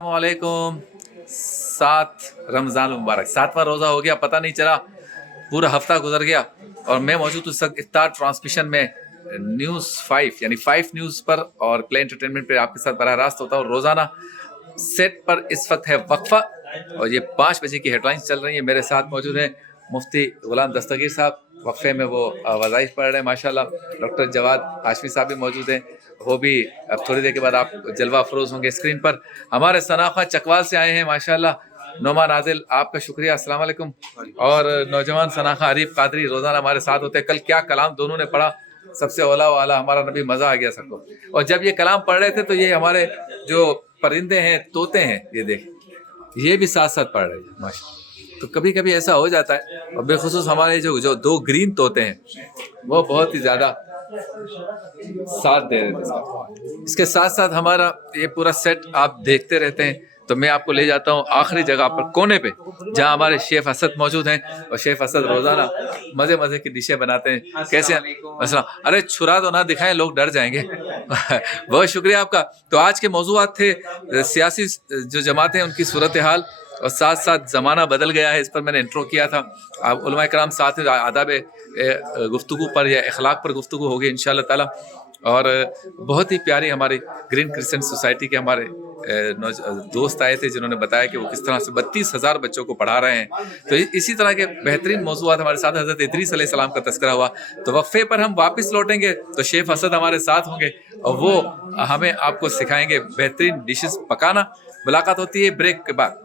वालेकुम। 7 रमज़ान मुबारक। 7वां रोज़ा हो गया, पता नहीं चला, पूरा हफ्ता गुजर गया। और मैं मौजूद उस वक्त इफ्तार ट्रांसमिशन में न्यूज़ 5 यानी 5 न्यूज़ पर और प्ले एंटरटेनमेंट पे आपके साथ बराह रास्त होता हूँ रोज़ाना। सेट पर इस वक्त है वक्फा और ये 5 बजे की हेडलाइंस चल रही है। मेरे साथ मौजूद हैं मुफ्ती गुलाम दस्तगीर साहब, वक्फे में वो वज़ाइफ पढ़ रहे हैं माशाल्लाह। डॉक्टर जवाद हाशमी साहब भी मौजूद हैं, वो भी अब थोड़ी देर के बाद आप जलवा अफरोज होंगे स्क्रीन पर। हमारे सनाखा चकवाल से आए हैं माशाल्लाह नोमा नाजिल, आपका शुक्रिया, अस्सलाम वालेकुम। और नौजवान सनाखा आरिफ कादरी रोज़ाना हमारे साथ होते हैं। कल क्या कलाम दोनों ने पढ़ा, सबसे औला वाला हमारा नबी, मज़ा आ गया सबको। और जब ये कलाम पढ़ रहे थे तो ये हमारे जो परिंदे हैं, तोते हैं, ये देख, ये भी साथ साथ पढ़ रहे हैं माशा। तो कभी कभी ऐसा हो जाता है, और बेखुसूस हमारे जो जो 2 ग्रीन तोते हैं वो बहुत ही ज़्यादा साथ दे रहे थे। इसके साथ साथ हमारा ये पूरा सेट आप देखते रहते हैं, तो मैं आपको ले जाता हूँ आखिरी जगह पर, कोने पे, जहाँ हमारे शेफ असद मौजूद हैं। और शेफ असद रोज़ाना मज़े मज़े की डिशें बनाते हैं। कैसे मसला, अरे छुरा तो ना दिखाएं, लोग डर जाएंगे। बहुत शुक्रिया आपका। तो आज के मौज़ूआत थे सियासी जो जमातें उनकी सूरत हाल, और साथ साथ ज़माना बदल गया है, इस पर मैंने इंट्रो किया था। अब उलमा कराम साथ आदाब गुफ्तगू पर या अखलाक पर गुफ्तगू होगी इंशाअल्लाह ताला। और बहुत ही प्यारी हमारी ग्रीन क्रिश्चियन सोसाइटी के हमारे दोस्त आए थे, जिन्होंने बताया कि वो किस तरह से 32,000 बच्चों को पढ़ा रहे हैं। तो इसी तरह के बेहतरीन मौज़ूआत हमारे साथ हज़रत इदरीस अलैहिस्सलाम का तज़किरा हुआ। तो वक्फे पर हम वापस लौटेंगे तो शेफ असद हमारे साथ होंगे और वो हमें आपको सिखाएंगे बेहतरीन डिशेस पकाना। मुलाकात होती है ब्रेक के बाद।